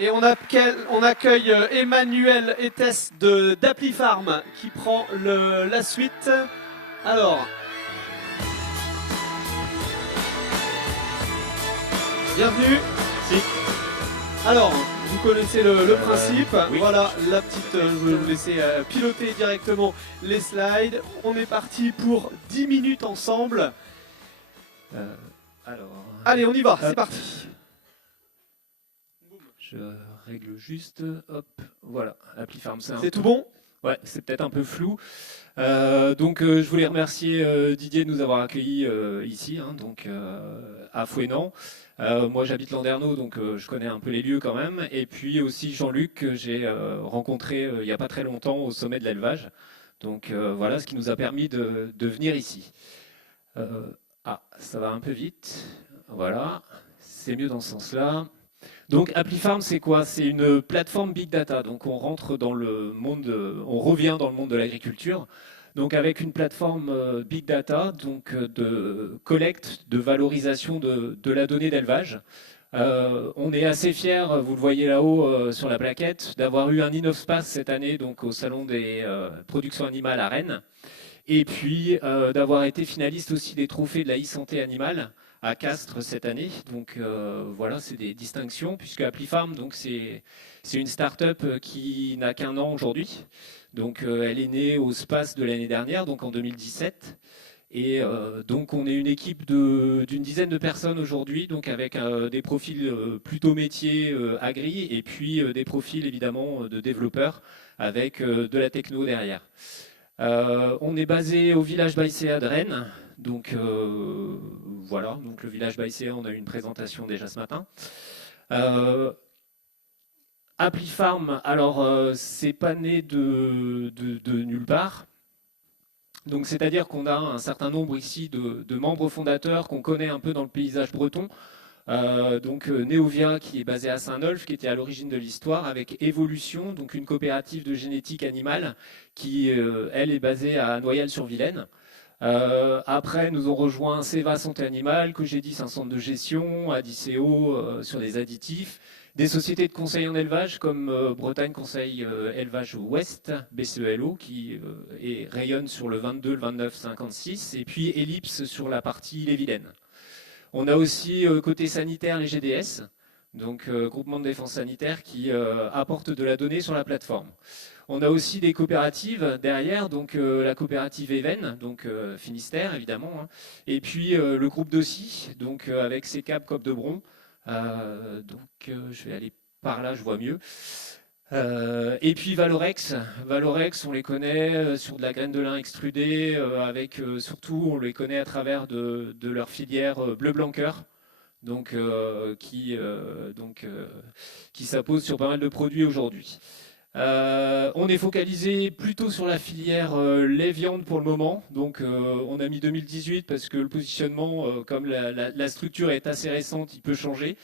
Et on accueille Emmanuel Etes d'Applifarm qui prend la suite. Alors, bienvenue. Si. Alors, vous connaissez le principe. Oui. Voilà, la petite. Je vais vous laisser piloter directement les slides. On est parti pour 10 minutes ensemble. Alors. Allez, on y va, Hop. c'est parti. Je règle juste. Hop, voilà. Applifarm, C'est tout bon? Ouais, c'est peut-être un peu flou. Je voulais remercier Didier de nous avoir accueillis ici, à Fouesnant. Moi, j'habite Landerneau, donc je connais un peu les lieux quand même. Et puis aussi Jean-Luc, que j'ai rencontré il n'y a pas très longtemps au sommet de l'élevage. Donc voilà ce qui nous a permis de venir ici. Ça va un peu vite. Voilà, c'est mieux dans ce sens-là. Donc Applifarm, c'est quoi? C'est une plateforme big data. Donc on rentre dans le monde, on revient dans le monde de l'agriculture. Donc avec une plateforme big data, donc de collecte, de valorisation de la donnée d'élevage. On est assez fiers, vous le voyez là-haut sur la plaquette, d'avoir eu un Innov'Space cette année, donc au salon des productions animales à Rennes. Et puis d'avoir été finaliste aussi des trophées de la e-santé animale à Castres cette année. Donc voilà, c'est des distinctions, puisque Applifarm, donc c'est une start-up qui n'a qu'un an aujourd'hui. Donc elle est née au SPACE de l'année dernière, donc en 2017. Et donc on est une équipe d'une dizaine de personnes aujourd'hui, donc avec des profils plutôt métiers agri, et puis des profils évidemment de développeurs avec de la techno derrière. On est basé au village Baïséa de Rennes. Donc voilà, donc le village Baïséa, on a eu une présentation déjà ce matin. Applifarm, alors c'est pas né de nulle part. Donc c'est-à-dire qu'on a un certain nombre ici de membres fondateurs qu'on connaît un peu dans le paysage breton. Neovia qui est basée à Saint-Nolff, qui était à l'origine de l'histoire, avec Evolution, donc une coopérative de génétique animale qui, elle, est basée à Noyelles-sur-Vilaine. Après, nous ont rejoint Ceva Santé Animale, Cogedis, un centre de gestion, Adiceo sur des additifs, des sociétés de conseil en élevage comme Bretagne Conseil Élevage Ouest, BCELO, qui rayonne sur le 22, le 29, 56, et puis Ellipse sur la partie Les-Vilaines. On a aussi côté sanitaire les GDS, donc groupement de défense sanitaire, qui apportent de la donnée sur la plateforme. On a aussi des coopératives derrière, donc la coopérative Even, donc Finistère évidemment, hein, et puis le groupe Dossi, donc avec CECAP, Coop de Bron. Je vais aller par là, je vois mieux. Et puis Valorex, on les connaît sur de la graine de lin extrudée, surtout on les connaît à travers de leur filière bleu blanc cœur, donc qui s'impose sur pas mal de produits aujourd'hui. On est focalisé plutôt sur la filière lait viande pour le moment, donc on a mis 2018 parce que le positionnement, comme la structure est assez récente, il peut changer.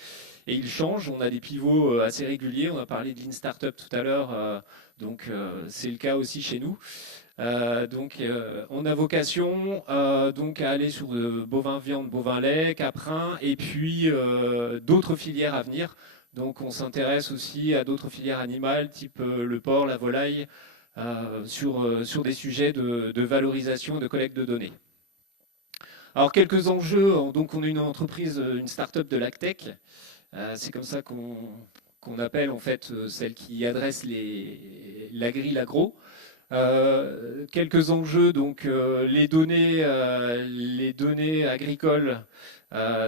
Et il change, on a des pivots assez réguliers, on a parlé de Lean Startup tout à l'heure, c'est le cas aussi chez nous. On a vocation à aller sur bovin viande, bovin lait, caprin, et puis d'autres filières à venir. Donc on s'intéresse aussi à d'autres filières animales, type le porc, la volaille, sur des sujets de valorisation, de collecte de données. Alors quelques enjeux, donc on est une entreprise, une start-up de l'agtech. C'est comme ça qu'on appelle en fait celle qui adresse l'agri, l'agro. Quelques enjeux, donc les données agricoles,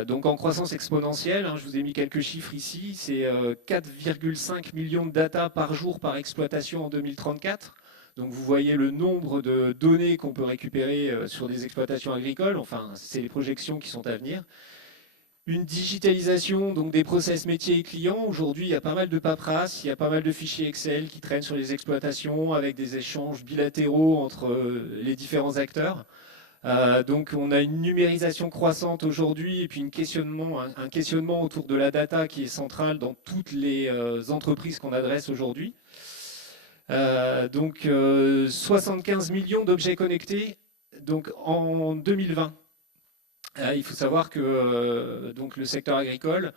donc en croissance exponentielle. Hein, je vous ai mis quelques chiffres ici. C'est 4,5 millions de data par jour par exploitation en 2034. Donc vous voyez le nombre de données qu'on peut récupérer sur des exploitations agricoles. Enfin, c'est les projections qui sont à venir. Une digitalisation donc des process métiers et clients. Aujourd'hui, il y a pas mal de paperasse, il y a pas mal de fichiers Excel qui traînent sur les exploitations avec des échanges bilatéraux entre les différents acteurs. Donc on a une numérisation croissante aujourd'hui et puis un questionnement autour de la data qui est central dans toutes les entreprises qu'on adresse aujourd'hui. 75 millions d'objets connectés donc en 2020. Il faut savoir que donc le secteur agricole,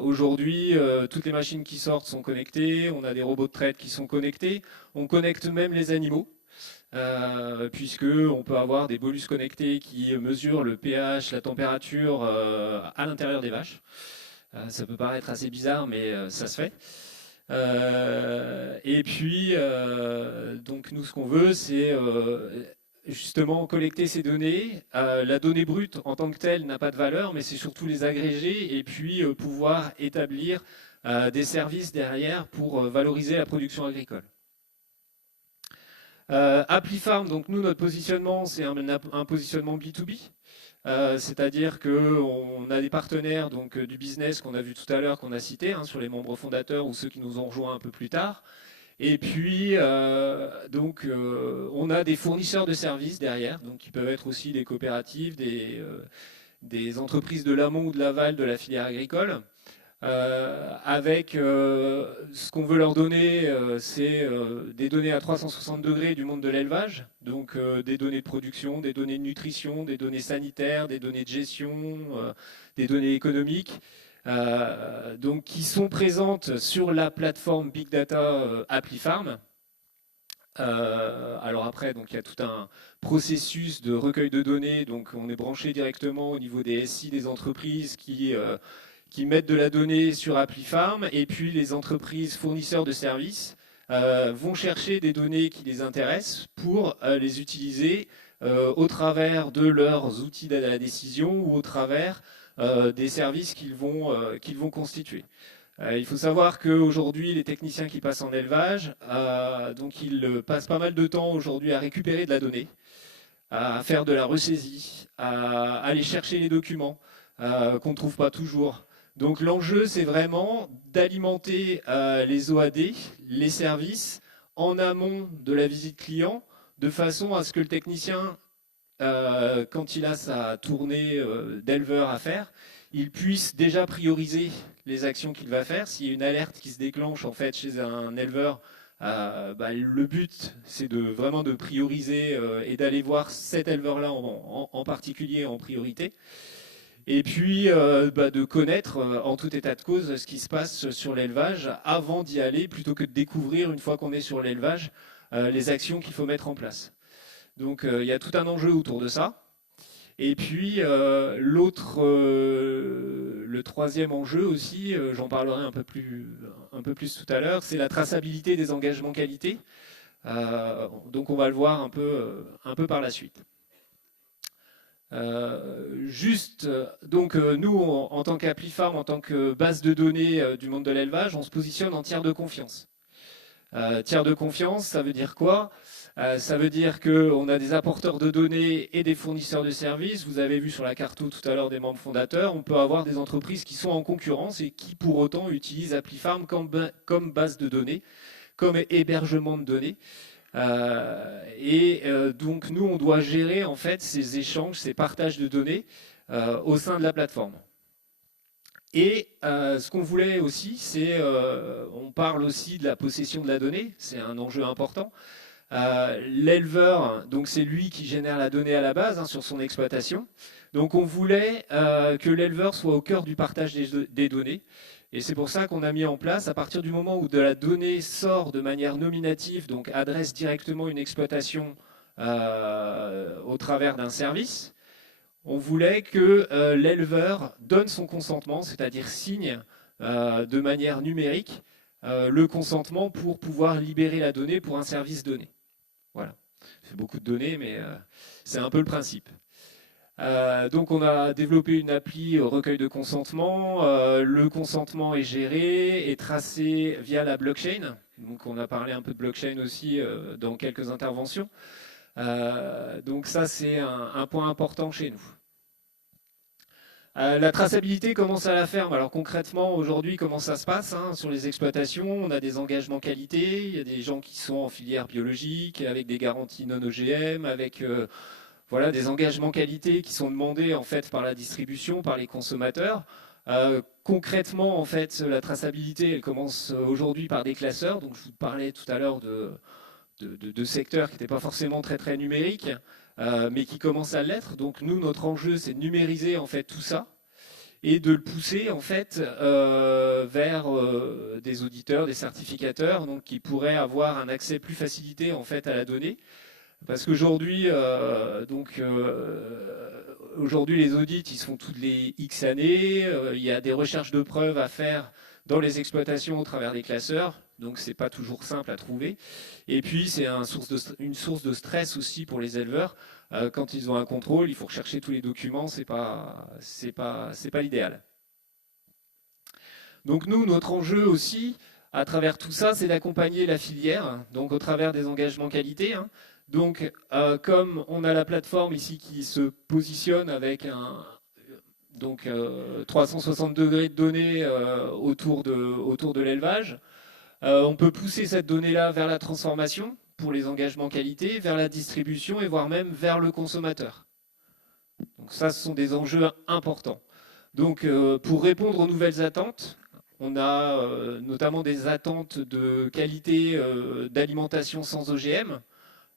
aujourd'hui, toutes les machines qui sortent sont connectées, on a des robots de traite qui sont connectés, on connecte même les animaux, puisque on peut avoir des bolus connectés qui mesurent le pH, la température à l'intérieur des vaches. Ça peut paraître assez bizarre, mais ça se fait. Et puis, donc nous, ce qu'on veut, c'est justement collecter ces données. La donnée brute en tant que telle n'a pas de valeur, mais c'est surtout les agréger et puis pouvoir établir des services derrière pour valoriser la production agricole. ApplyFarm, donc nous, notre positionnement, c'est un positionnement B2B. C'est-à-dire qu'on a des partenaires donc, du business qu'on a vu tout à l'heure, qu'on a cité, hein, sur les membres fondateurs ou ceux qui nous ont rejoints un peu plus tard. Et puis, on a des fournisseurs de services derrière, donc qui peuvent être aussi des coopératives, des entreprises de l'amont ou de l'aval de la filière agricole. Avec ce qu'on veut leur donner, c'est des données à 360 degrés du monde de l'élevage, donc des données de production, des données de nutrition, des données sanitaires, des données de gestion, des données économiques, donc qui sont présentes sur la plateforme Big Data ApplyFarm. Alors après, donc il y a tout un processus de recueil de données, donc on est branché directement au niveau des SI des entreprises qui mettent de la donnée sur ApplyFarm, et puis les entreprises fournisseurs de services vont chercher des données qui les intéressent pour les utiliser au travers de leurs outils d'aide à la décision ou au travers des services qu'ils vont constituer. Il faut savoir qu'aujourd'hui, les techniciens qui passent en élevage, donc ils passent pas mal de temps aujourd'hui à récupérer de la donnée, à faire de la ressaisie, à aller chercher les documents qu'on ne trouve pas toujours. Donc l'enjeu, c'est vraiment d'alimenter les OAD, les services, en amont de la visite client, de façon à ce que le technicien, quand il a sa tournée d'éleveur à faire, il puisse déjà prioriser les actions qu'il va faire. S'il y a une alerte qui se déclenche en fait chez un éleveur, le but, c'est vraiment de prioriser et d'aller voir cet éleveur-là en particulier en priorité. Et puis de connaître en tout état de cause ce qui se passe sur l'élevage avant d'y aller, plutôt que de découvrir une fois qu'on est sur l'élevage les actions qu'il faut mettre en place. Donc il y a tout un enjeu autour de ça. Et puis le troisième enjeu aussi, j'en parlerai un peu plus tout à l'heure, c'est la traçabilité des engagements qualité. Donc on va le voir un peu par la suite. Nous, en tant qu'ApplyFarm, en tant que base de données du monde de l'élevage, on se positionne en tiers de confiance. Tiers de confiance, ça veut dire quoi? Ça veut dire qu'on a des apporteurs de données et des fournisseurs de services. Vous avez vu sur la carte tout à l'heure des membres fondateurs, on peut avoir des entreprises qui sont en concurrence et qui pour autant utilisent ApplyFarm comme base de données, comme hébergement de données. Donc nous, on doit gérer en fait ces échanges, ces partages de données au sein de la plateforme. Et ce qu'on voulait aussi, c'est, on parle aussi de la possession de la donnée, c'est un enjeu important. L'éleveur, donc c'est lui qui génère la donnée à la base sur son exploitation. Donc on voulait que l'éleveur soit au cœur du partage des données. Et c'est pour ça qu'on a mis en place, à partir du moment où de la donnée sort de manière nominative, donc adresse directement une exploitation au travers d'un service, on voulait que l'éleveur donne son consentement, c'est-à-dire signe de manière numérique le consentement pour pouvoir libérer la donnée pour un service donné. Voilà, c'est beaucoup de données, mais c'est un peu le principe. Donc on a développé une appli recueil de consentement. Le consentement est géré et tracé via la blockchain. Donc on a parlé un peu de blockchain aussi dans quelques interventions. Donc ça c'est un point important chez nous. La traçabilité commence à la ferme. Alors concrètement aujourd'hui comment ça se passe sur les exploitations? On a des engagements qualité, il y a des gens qui sont en filière biologique avec des garanties non OGM, avec voilà, des engagements qualité qui sont demandés en fait par la distribution, par les consommateurs. Concrètement, en fait, la traçabilité, elle commence aujourd'hui par des classeurs. Donc, je vous parlais tout à l'heure de secteurs qui n'étaient pas forcément très numériques. mais qui commence à l'être. Donc nous, notre enjeu, c'est de numériser en fait tout ça et de le pousser en fait vers des auditeurs, des certificateurs, donc qui pourraient avoir un accès plus facilité en fait à la donnée. Parce qu'aujourd'hui, aujourd'hui, les audits, ils se font toutes les X années. Il y a des recherches de preuves à faire dans les exploitations au travers des classeurs. Donc, c'est pas toujours simple à trouver. Et puis, c'est une source de stress aussi pour les éleveurs. Quand ils ont un contrôle, il faut rechercher tous les documents. C'est pas l'idéal. Donc, nous, notre enjeu aussi, à travers tout ça, c'est d'accompagner la filière. Donc, au travers des engagements qualité. Donc, comme on a la plateforme ici qui se positionne avec 360 degrés de données autour de l'élevage, on peut pousser cette donnée-là vers la transformation pour les engagements qualité, vers la distribution et voire même vers le consommateur. Donc ça, ce sont des enjeux importants. Donc, pour répondre aux nouvelles attentes, on a notamment des attentes de qualité d'alimentation sans OGM.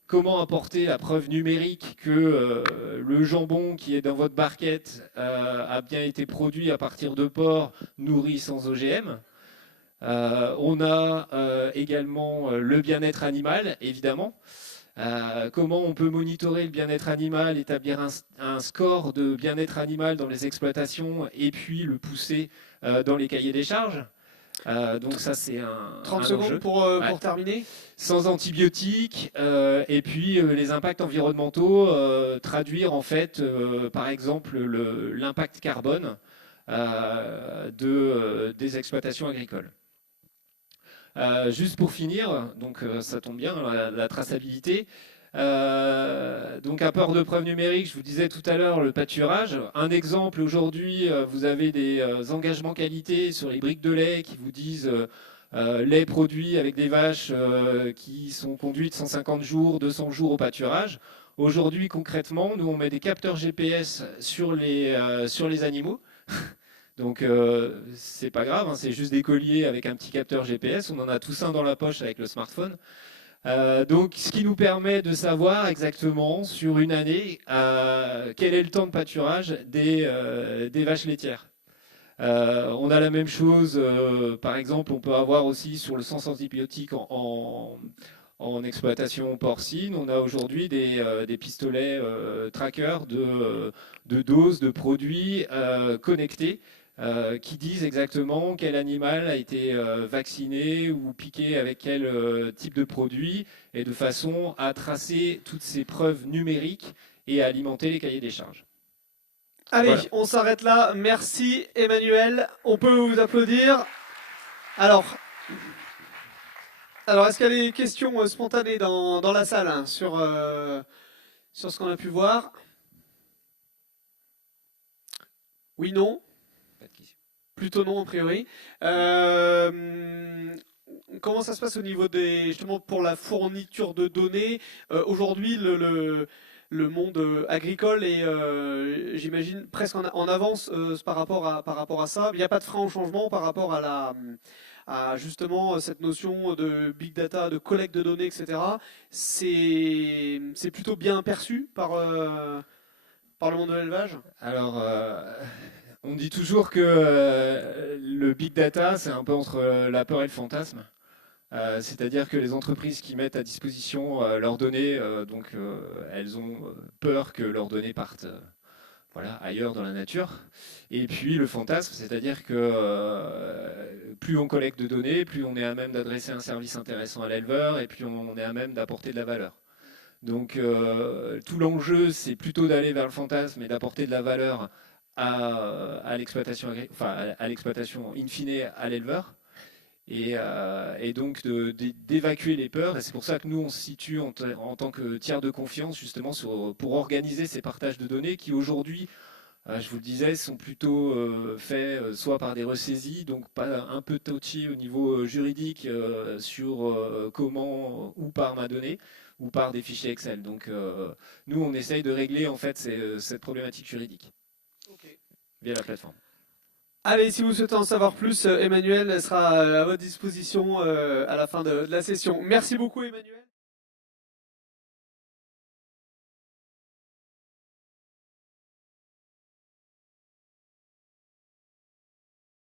Comment apporter la preuve numérique que le jambon qui est dans votre barquette a bien été produit à partir de porcs nourris sans OGM. On a également le bien-être animal, évidemment. Comment on peut monitorer le bien-être animal, établir un score de bien-être animal dans les exploitations et puis le pousser dans les cahiers des charges. Donc ça c'est un 30 un secondes enjeu. pour Ouais. terminer. Sans antibiotiques et puis les impacts environnementaux, traduire en fait par exemple l'impact carbone des exploitations agricoles. Juste pour finir, donc ça tombe bien, la traçabilité. Donc un port de preuve numérique, je vous disais tout à l'heure le pâturage. Un exemple aujourd'hui, vous avez des engagements qualité sur les briques de lait qui vous disent lait produit avec des vaches qui sont conduites 150 jours, 200 jours au pâturage. Aujourd'hui, concrètement, nous on met des capteurs GPS sur les animaux. Donc c'est pas grave, hein, c'est juste des colliers avec un petit capteur GPS. On en a tous un dans la poche avec le smartphone. Donc, ce qui nous permet de savoir exactement sur une année quel est le temps de pâturage des vaches laitières. On a la même chose, par exemple, on peut avoir aussi sur le sens antibiotique en exploitation porcine. On a aujourd'hui des pistolets trackers de doses de produits connectés qui disent exactement quel animal a été vacciné ou piqué avec quel type de produit, et de façon à tracer toutes ces preuves numériques et à alimenter les cahiers des charges. Allez, Voilà. on s'arrête là. Merci Emmanuel. On peut vous applaudir. Alors, est-ce qu'il y a des questions spontanées dans la salle hein, sur ce qu'on a pu voir? Oui, non? Plutôt non, a priori. Comment ça se passe au niveau justement, pour la fourniture de données? Aujourd'hui, le monde agricole est, j'imagine, presque en avance par rapport à ça. Il n'y a pas de frein au changement par rapport à justement cette notion de big data, de collecte de données, etc. C'est plutôt bien perçu par le monde de l'élevage? Alors, on dit toujours que le big data, c'est un peu entre la peur et le fantasme. C'est-à-dire que les entreprises qui mettent à disposition leurs données, elles ont peur que leurs données partent voilà, ailleurs dans la nature. Et puis le fantasme, c'est-à-dire que plus on collecte de données, plus on est à même d'adresser un service intéressant à l'éleveur, et puis on est à même d'apporter de la valeur. Donc tout l'enjeu, c'est plutôt d'aller vers le fantasme et d'apporter de la valeur à l'exploitation, enfin, à l'exploitation in fine à l'éleveur. Et donc d'évacuer les peurs. Et c'est pour ça que nous, on se situe en tant que tiers de confiance, justement, pour organiser ces partages de données qui, aujourd'hui, je vous le disais, sont plutôt faits soit par des ressaisies, donc pas un peu touchy au niveau juridique sur comment, ou par ma donnée, ou par des fichiers Excel. Donc nous, on essaye de régler en fait cette problématique juridique via la plateforme. Allez, si vous souhaitez en savoir plus, Emmanuel sera à votre disposition à la fin de la session. Merci beaucoup, Emmanuel.